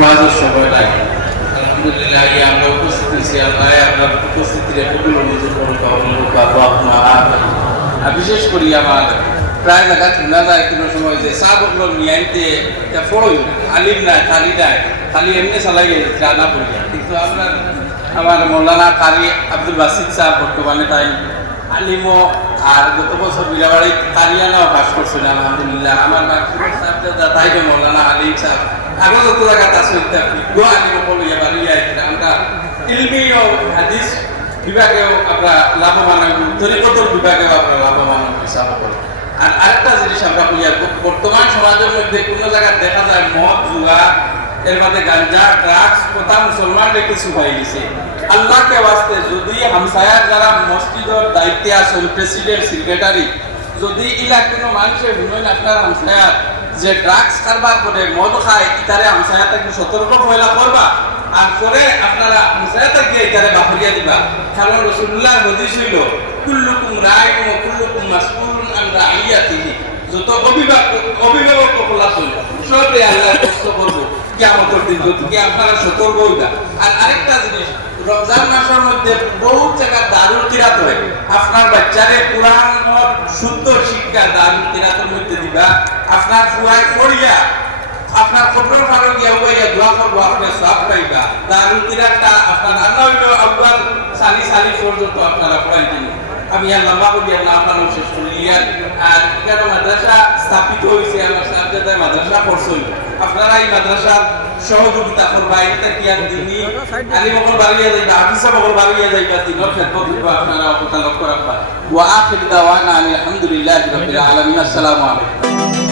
ওয়াজের আমিন আর বিশেষ করি আমার প্রায় শোনা যায় সময় আলিম নাই খালি নাই খালি এমনি চালাই রান্না করি কিন্তু আমরা আমার মৌলানা কারি আব্দুল বাসিদ সাহেব বর্তমানে তাই আলিমও আর গত বছর বিরাবাড়ি কারিয়ানাও বাস করছেন আলহামদুলিল্লাহ আমার তাই মৌলানা আলিম সাহেব। আরও যত জায়গা আছে বিজ্ঞ আলিম সকল ইয়া বাড়িয়া আমরা ইলমি হাদিস বিভাগেও আমরা লাভবান হইব তরিকতর বিভাগেও আমরা লাভবান হইব হিসাব করি আর আরেকটা জিনিস আমরা বলি, আর বর্তমান সমাজের মধ্যে কোনো জায়গায় দেখা যায় মদ, জুয়া, এর মধ্যে গাঞ্জা ড্রাগস কথা মুসলমানদের কিছু হয়ে গেছে। আল্লাহকে বাস্তে যদি হামসায়ার যারা মসজিদের দায়িত্বে আছেন প্রেসিডেন্ট সেক্রেটারি যদি ইলা কোনো মানুষের শুনেন আপনার হামসায়ার যে ড্রাগস কারবার করে মদ খায়, ইতারে একটু সতর্ক পয়লা করবা? আর পরে আপনারা গিয়ে ইতারে বাহরিয়া দিবা। কারণ রসুল্লাহ হদিস হইল, কুল্লুকুম রায় ও কুল্লুকুম মাসকুলুন আন রাইয়াতিহি। যত অভিভাবক অভিভাবক সকল আছেন সবে আল্লাহ কষ্ট করব, কিয়ামতের দিন যদি আপনারা সতর্ক হইবা? আর আরেকটা জিনিস, রমজান মাসের মধ্যে বহু জায়গা দারুল কিরাত হয়। আপনার বাচ্চারে কোরআন শুদ্ধ শিক্ষা দারুল কিরাতের মধ্যে দিবা। আপনার ফুয়াই পড়িয়া, আপনার কঠোর ফারো গিয়া হইয়া দোয়া করব, আপনার সব পাইবা। দারুল কিরাতটা আপনার আল্লাহ হইল আব্বার সালি সালি পর্যন্ত আপনারা পড়াই দিন। আমি লম্বা করি আল্লাহ আপনার শেষ করিয়ার আর এখানে মাদ্রাসা স্থাপিত হয়েছে আমার সাহেবজাদায় মাদ্রাসা পড়ছই আপনারা এই মাদ্রাসার সহযোগিতা করবা, এটা কি আর দিনই? আলী মকল বাড়িয়ে যাইবা হাফিসা মকল বাড়িয়ে যাইবা দিনের খেদমত দিব আপনারা অবতা লক্ষ্য রাখবা ওয়া আখির দাওয়ানা আলহামদুলিল্লাহি রাব্বিল আলামিন। আসসালামু আলাইকুম।